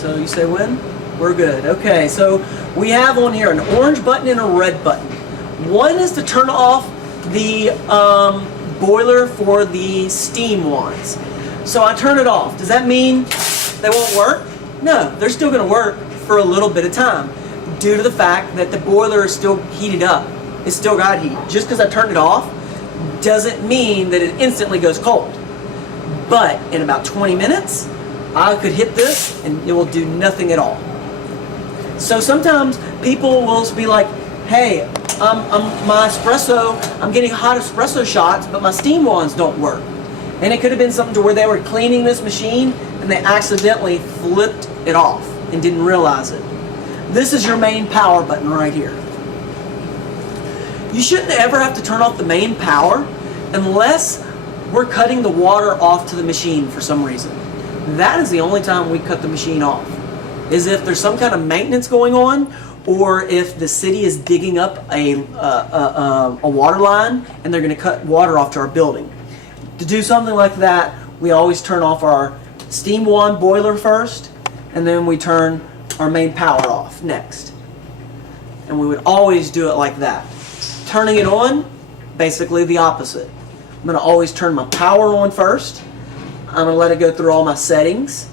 So you say when? We're good. Okay, so we have on here an orange button and a red button. One is to turn off the boiler for the steam wands. So I turn it off. Does that mean they won't work? No, they're still going to work for a little bit of time due to the fact that the boiler is still heated up. It's still got heat. Just because I turned it off doesn't mean that it instantly goes cold. But in about 20 minutes, I could hit this and it will do nothing at all. So sometimes people will be like, hey, my espresso, I'm getting hot espresso shots, but my steam wands don't work. And it could have been something to where they were cleaning this machine and they accidentally flipped it off and didn't realize it. This is your main power button right here. You shouldn't ever have to turn off the main power unless we're cutting the water off to the machine for some reason. That is the only time we cut the machine off, is if there's some kind of maintenance going on, or if the city is digging up a water line and they're going to cut water off to our building. To do something like that, we always turn off our steam wand boiler first, and then we turn our main power off next. And we would always do it like that. Turning it on, basically the opposite. I'm going to always turn my power on first. I'm going to let it go through all my settings.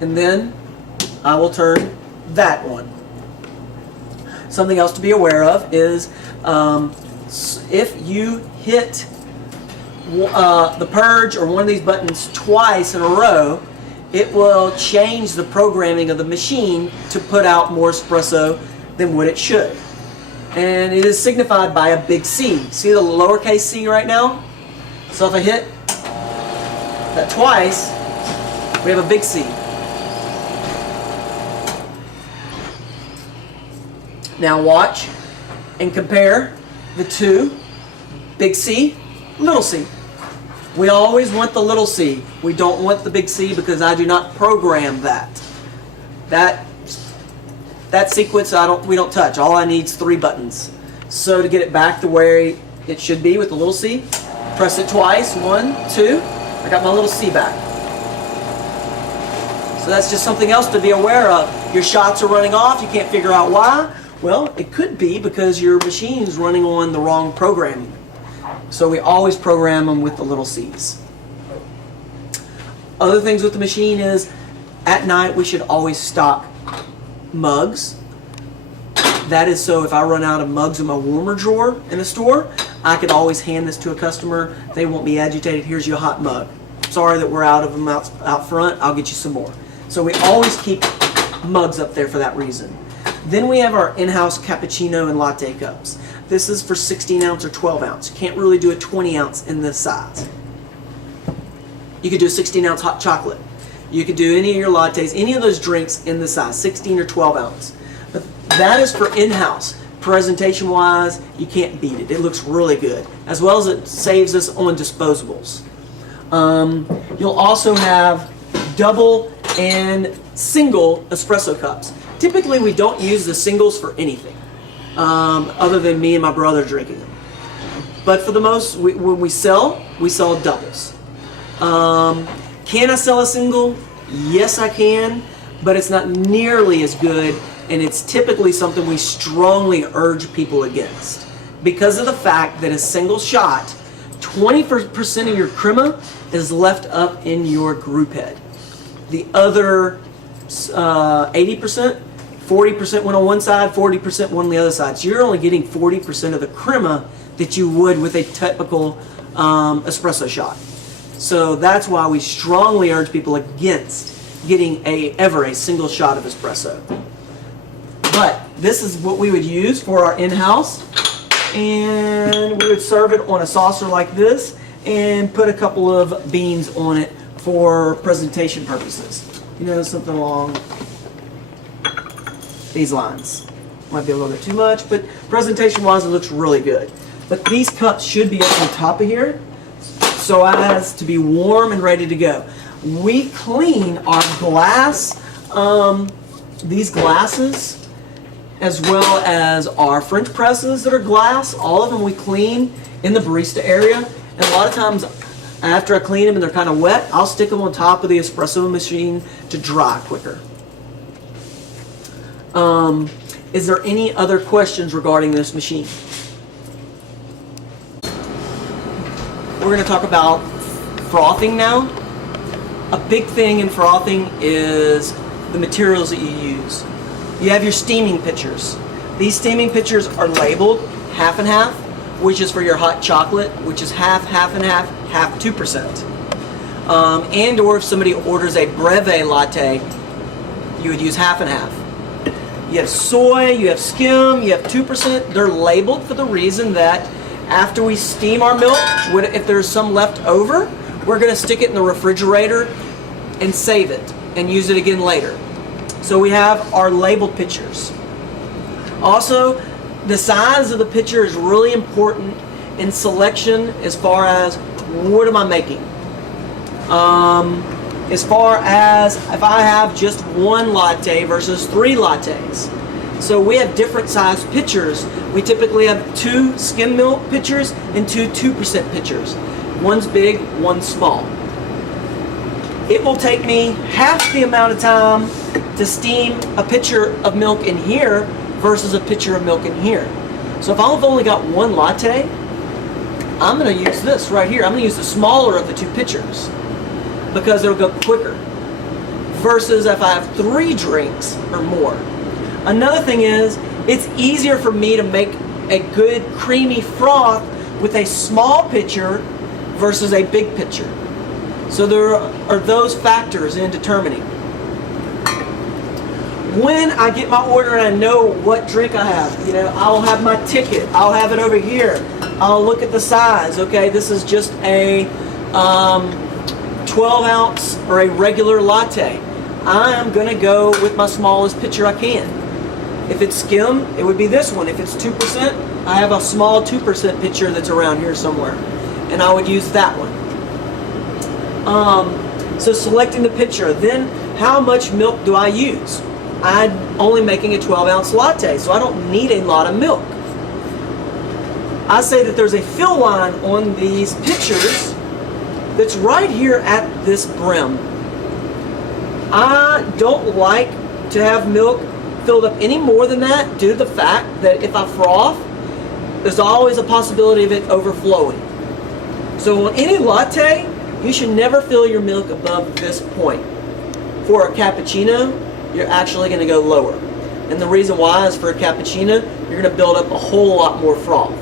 And then I will turn that on. Something else to be aware of is if you hit the purge or one of these buttons twice in a row, it will change the programming of the machine to put out more espresso than what it should. And it is signified by a big C. See the lowercase c right now? So if I hit that twice, we have a big C. Now watch and compare the two, big C, little c. We always want the little c. We don't want the big C because I do not program that. That sequence we don't touch. All I need is 3 buttons. So to get it back to where it should be with the little c, press it twice, 1, 2, I got my little C back. So that's just something else to be aware of. Your shots are running off, you can't figure out why. Well, it could be because your machine is running on the wrong programming. So we always program them with the little C's. Other things with the machine is, at night we should always stock mugs. That is so if I run out of mugs in my warmer drawer in the store, I could always hand this to a customer. They won't be agitated. Here's your hot mug. Sorry that we're out of them out front. I'll get you some more. So we always keep mugs up there for that reason. Then we have our in-house cappuccino and latte cups. This is for 16 ounce or 12 ounce. You can't really do a 20 ounce in this size. You could do a 16 ounce hot chocolate. You could do any of your lattes, any of those drinks in this size, 16 or 12 ounce. But that is for in-house. Presentation wise, you can't beat it. It looks really good. As well as it saves us on disposables. You'll also have double and single espresso cups. Typically we don't use the singles for anything other than me and my brother drinking them. But for the most, when we sell doubles. Can I sell a single? Yes, I can, but it's not nearly as good, and it's typically something we strongly urge people against because of the fact that a single shot, 20% of your crema is left up in your group head. The other 80%, 40% went on one side, 40% went on the other side. So you're only getting 40% of the crema that you would with a typical espresso shot. So that's why we strongly urge people against getting ever a single shot of espresso. But this is what we would use for our in-house, and we would serve it on a saucer like this and put a couple of beans on it for presentation purposes. You know, something along these lines. Might be a little bit too much, but presentation-wise it looks really good. But these cups should be up on top of here so as to be warm and ready to go. We clean our glass, these glasses, as well as our French presses that are glass. All of them we clean in the barista area. And a lot of times After I clean them and they're kind of wet, I'll stick them on top of the espresso machine to dry quicker. Is there any other questions regarding this machine? We're going to talk about frothing now. A big thing in frothing is the materials that you use. You have your steaming pitchers. These steaming pitchers are labeled half and half, which is for your hot chocolate, which is half and half 2%. And or if somebody orders a breve latte, you would use half and half. You have soy, you have skim, you have 2%. They're labeled for the reason that after we steam our milk, if there's some left over, we're going to stick it in the refrigerator and save it and use it again later. So we have our labeled pitchers. Also, the size of the pitcher is really important in selection as far as what am I making. As far as if I have just one latte versus 3 lattes. So we have different size pitchers. We typically have 2 skim milk pitchers and 2 2% pitchers. One's big, one's small. It will take me half the amount of time to steam a pitcher of milk in here versus a pitcher of milk in here. So if I've only got 1 latte, I'm going to use this right here. I'm going to use the smaller of the 2 pitchers because it'll go quicker versus if I have 3 drinks or more. Another thing is, it's easier for me to make a good creamy froth with a small pitcher versus a big pitcher. So there are those factors in determining. When I get my order and I know what drink I have, I'll have my ticket. I'll have it over here. I'll look at the size. Okay, this is just a 12 ounce or a regular latte. I'm going to go with my smallest pitcher I can. If it's skim, it would be this one. If it's 2%, I have a small 2% pitcher that's around here somewhere. And I would use that one. So selecting the pitcher. Then how much milk do I use? I'm only making a 12 ounce latte, so I don't need a lot of milk. I say that there's a fill line on these pitchers that's right here at this brim. I don't like to have milk filled up any more than that due to the fact that if I froth, there's always a possibility of it overflowing. So on any latte, you should never fill your milk above this point. For a cappuccino, you're actually going to go lower. And the reason why is for a cappuccino, you're going to build up a whole lot more froth.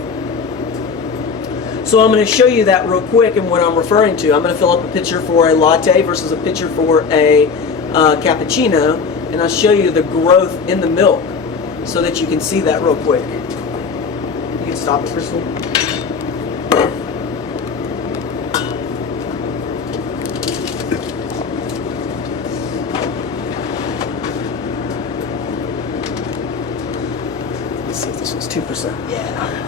So I'm going to show you that real quick and what I'm referring to. I'm going to fill up a pitcher for a latte versus a pitcher for a cappuccino, and I'll show you the growth in the milk so that you can see that real quick. You can stop it, Crystal. Let's see if this was 2%. Yeah.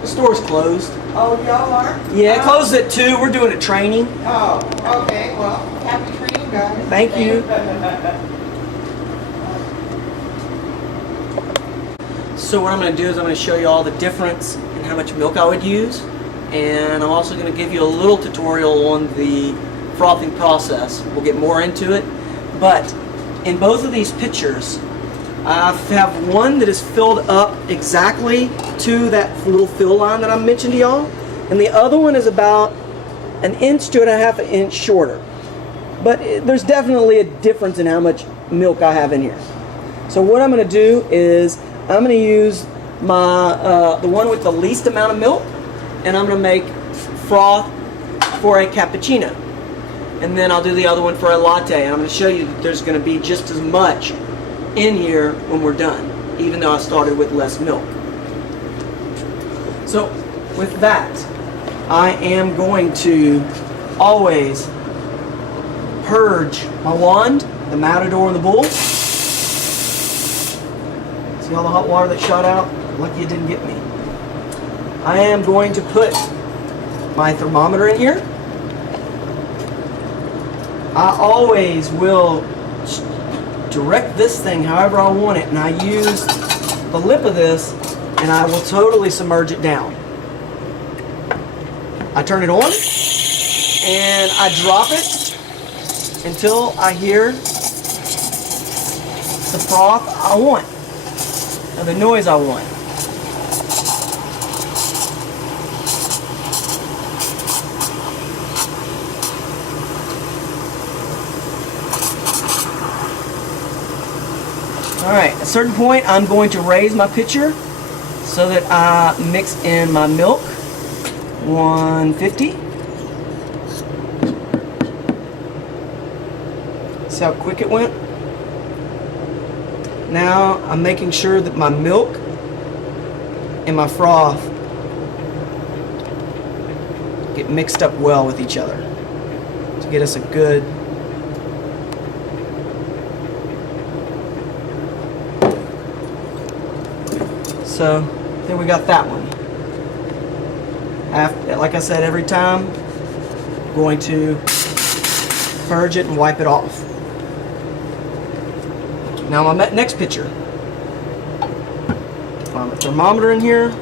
The store's closed. Oh, y'all are? Yeah, it closes at 2. We're doing a training. Oh, okay. Well, happy training, guys. Thank you. So what I'm going to do is I'm going to show you all the difference in how much milk I would use. And I'm also going to give you a little tutorial on the frothing process. We'll get more into it. But in both of these pitchers, I have one that is filled up exactly to that little fill line that I mentioned to y'all, and the other one is about 1 inch to 1/2 inch shorter. But there's definitely a difference in how much milk I have in here. So what I'm going to do is I'm going to use my the one with the least amount of milk, and I'm going to make froth for a cappuccino, and then I'll do the other one for a latte. And I'm going to show you that there's going to be just as much in here when we're done, even though I started with less milk. So with that, I am going to always purge my wand, the Matador and the Bull. See all the hot water that shot out? Lucky it didn't get me. I am going to put my thermometer in here. I always will direct this thing however I want it, and I use the lip of this and I will totally submerge it down. I turn it on, and I drop it until I hear the froth I want, or the noise I want. Alright, at a certain point I'm going to raise my pitcher so that I mix in my milk. 150. See how quick it went? Now I'm making sure that my milk and my froth get mixed up well with each other to get us a good so then we got that one. Like I said, every time I'm going to purge it and wipe it off. Now my next pitcher. A thermometer in here.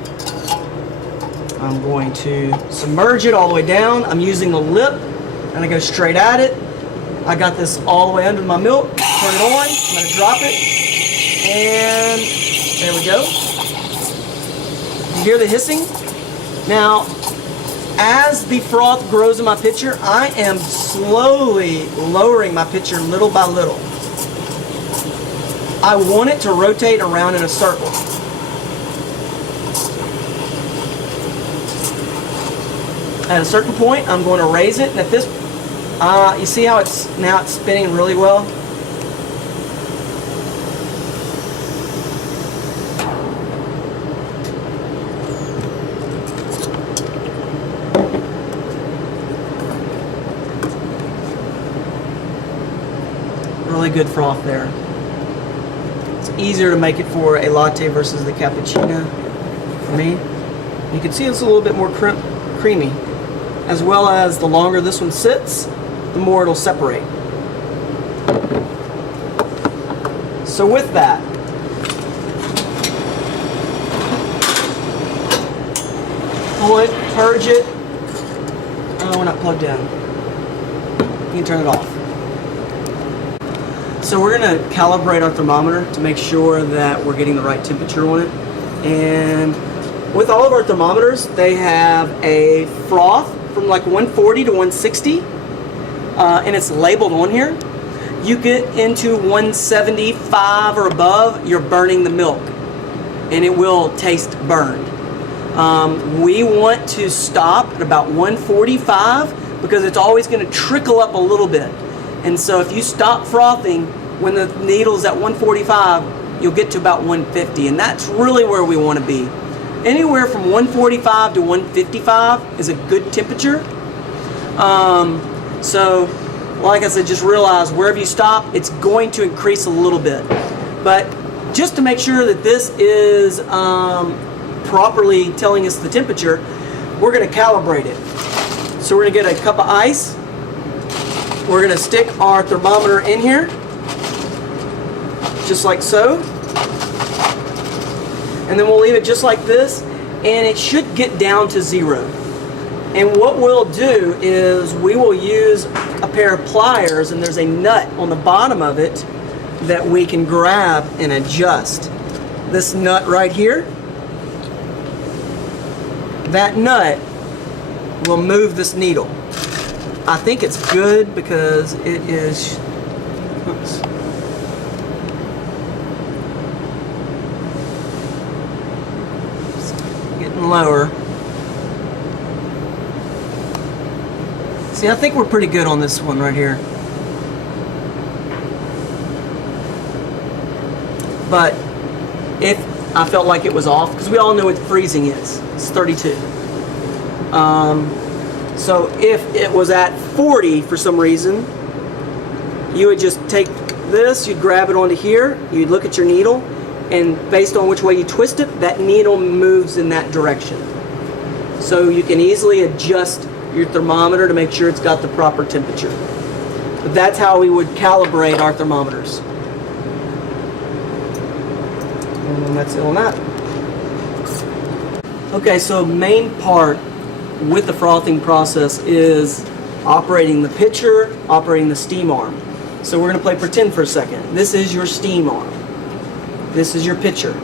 I'm going to submerge it all the way down. I'm using the lip and I go straight at it. I got this all the way under my milk. Turn it on. I'm going to drop it. And there we go. You hear the hissing? Now, as the froth grows in my pitcher, I am slowly lowering my pitcher little by little. I want it to rotate around in a circle. At a certain point, I'm going to raise it, and at this, you see how it's spinning really well? Really good froth there. It's easier to make it for a latte versus the cappuccino for me. You can see it's a little bit more creamy, as well as the longer this one sits, the more it'll separate. So with that, pull it, purge it. Oh, we're not plugged in. You can turn it off. So we're going to calibrate our thermometer to make sure that we're getting the right temperature on it. And with all of our thermometers, they have a froth from like 140 to 160, and it's labeled on here. You get into 175 or above, you're burning the milk, and it will taste burned. We want to stop at about 145 because it's always going to trickle up a little bit. And so if you stop frothing when the needle's at 145, you'll get to about 150, and that's really where we want to be. Anywhere from 145 to 155 is a good temperature. So, like I said, just realize wherever you stop, it's going to increase a little bit. But just to make sure that this is properly telling us the temperature, we're going to calibrate it. So we're going to get a cup of ice. We're going to stick our thermometer in here, just like so. And then we'll leave it just like this, and it should get down to 0. And what we'll do is we will use a pair of pliers, and there's a nut on the bottom of it that we can grab and adjust. This nut right here, that nut will move this needle. I think it's good because it is, oops. Getting lower. See, I think we're pretty good on this one right here. But if I felt like it was off, because we all know what freezing is, it's 32. So if it was at 40 for some reason, you would just take this, you'd grab it onto here, you'd look at your needle, and based on which way you twist it, that needle moves in that direction. So you can easily adjust your thermometer to make sure it's got the proper temperature. But that's how we would calibrate our thermometers. And that's it on that. Okay, so main part with the frothing process is operating the pitcher, operating the steam arm. So we're going to play pretend for a second. This is your steam arm. This is your pitcher.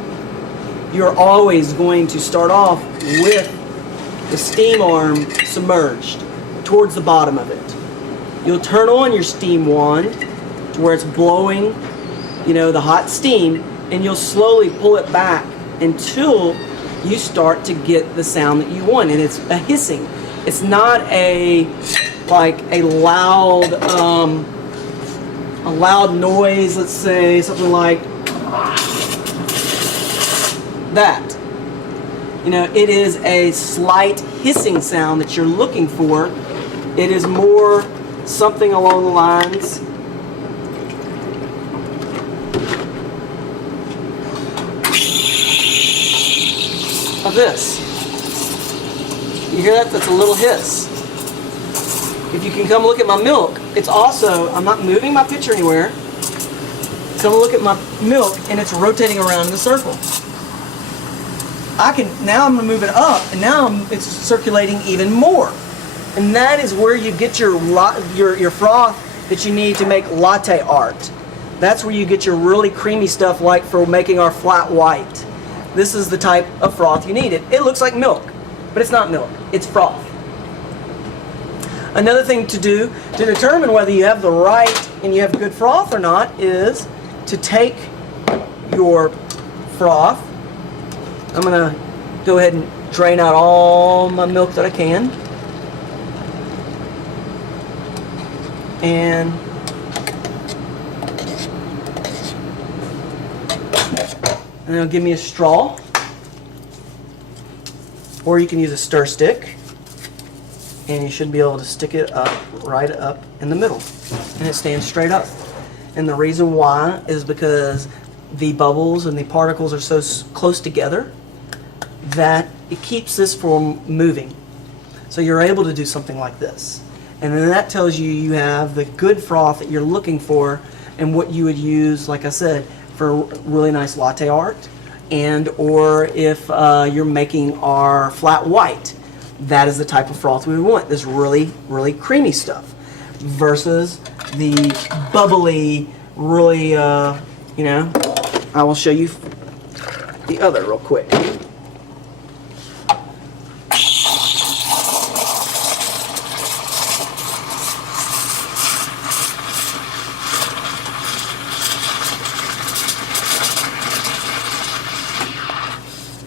You're always going to start off with the steam arm submerged towards the bottom of it. You'll turn on your steam wand to where it's blowing, the hot steam, and you'll slowly pull it back until you start to get the sound that you want, and it's a hissing. It's not a loud noise. Let's say something like that. It is a slight hissing sound that you're looking for. It is more something along the lines of this. You hear that? That's a little hiss. If you can come look at my milk, it's also, I'm not moving my pitcher anywhere. Come look at my milk, and it's rotating around in a circle. Now I'm going to move it up, and now it's circulating even more. And that is where you get your froth that you need to make latte art. That's where you get your really creamy stuff, like for making our flat white. This is the type of froth you need. It looks like milk, but it's not milk, it's froth. Another thing to do to determine whether you have the right and you have good froth or not is to take your froth. I'm going to go ahead and drain out all my milk that I can. And it'll give me a straw, or you can use a stir stick, and you should be able to stick it up right up in the middle, and it stands straight up. And the reason why is because the bubbles and the particles are so close together that it keeps this from moving. So you're able to do something like this. And then that tells you have the good froth that you're looking for, and what you would use, like I said, for really nice latte art, and or if you're making our flat white, that is the type of froth we want. This really, really creamy stuff versus the bubbly, really, I will show you the other real quick.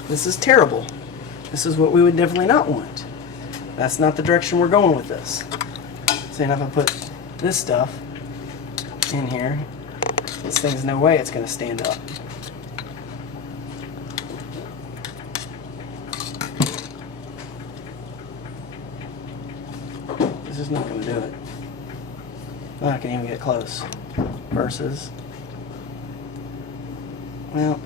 This is terrible. This is what we would definitely not want. That's not the direction we're going with this. So if I put this stuff in here, this thing's no way it's going to stand up. This is not going to do it. I can even get close. Versus, well,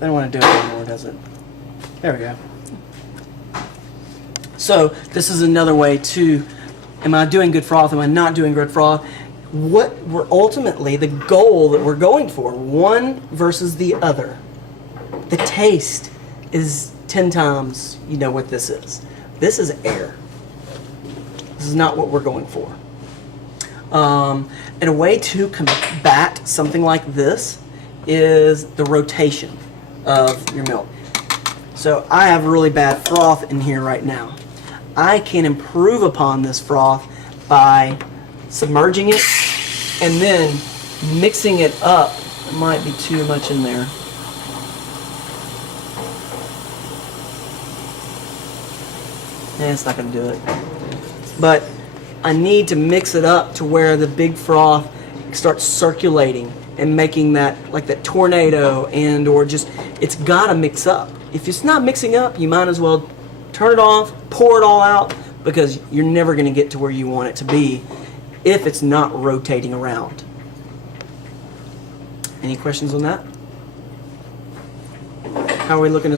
I don't want to do it anymore, does it? There we go. So this is another way to, am I doing good froth? Am I not doing good froth? What we're ultimately, the goal that we're going for, one versus the other. The taste is 10 times, what this is. This is air. This is not what we're going for. And a way to combat something like this is the rotation of your milk. So I have really bad froth in here right now. I can improve upon this froth by submerging it and then mixing it up. It might be too much in there. It's not going to do it. But I need to mix it up to where the big froth starts circulating and making that, like that tornado, and or just, it's got to mix up. If it's not mixing up, you might as well turn it off, pour it all out, because you're never going to get to where you want it to be if it's not rotating around. Any questions on that? How are we looking at